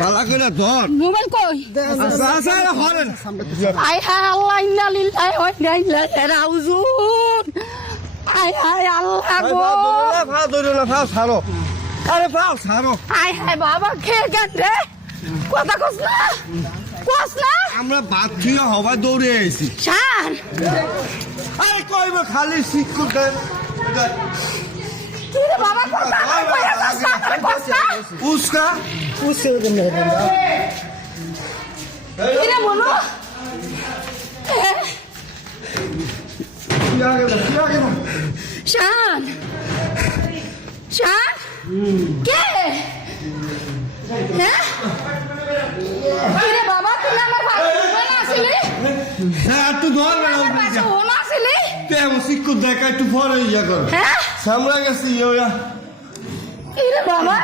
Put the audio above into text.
বালা কইরা ধর মোবাইল কই আচ্ছা হরেন আয় হায় আল্লাহ ইন্না লিল্লাহি ওয়া ইন্না ইলাইহি রাজিউন আয় হায় আল্লাহ গো ফাও ধরো না ফাও ছাড়ো আরে ফাও ছাড়ো আয় হায় বাবা কে কেন রে কথা কস না আমরা ভাত খেয়ে হবাই দৌড়ে আইছি শান আরে কইব খালি শিক্ষক দেন কি রে বাবা কথা কইয়া যাস না কথা উস্কা उससे उधर नहीं बंदा কি রে মনো শান কে হ্যাঁ কি রে বাবা তুই আমার পাশে না আসিলি হ্যাঁ তুই ধর আমার পাশে না আসিলি তেমন শিক্ষক দেখা একটু পরে ইয়া কর হ্যাঁ সামলা গেছি ইয়া কি রে বাবা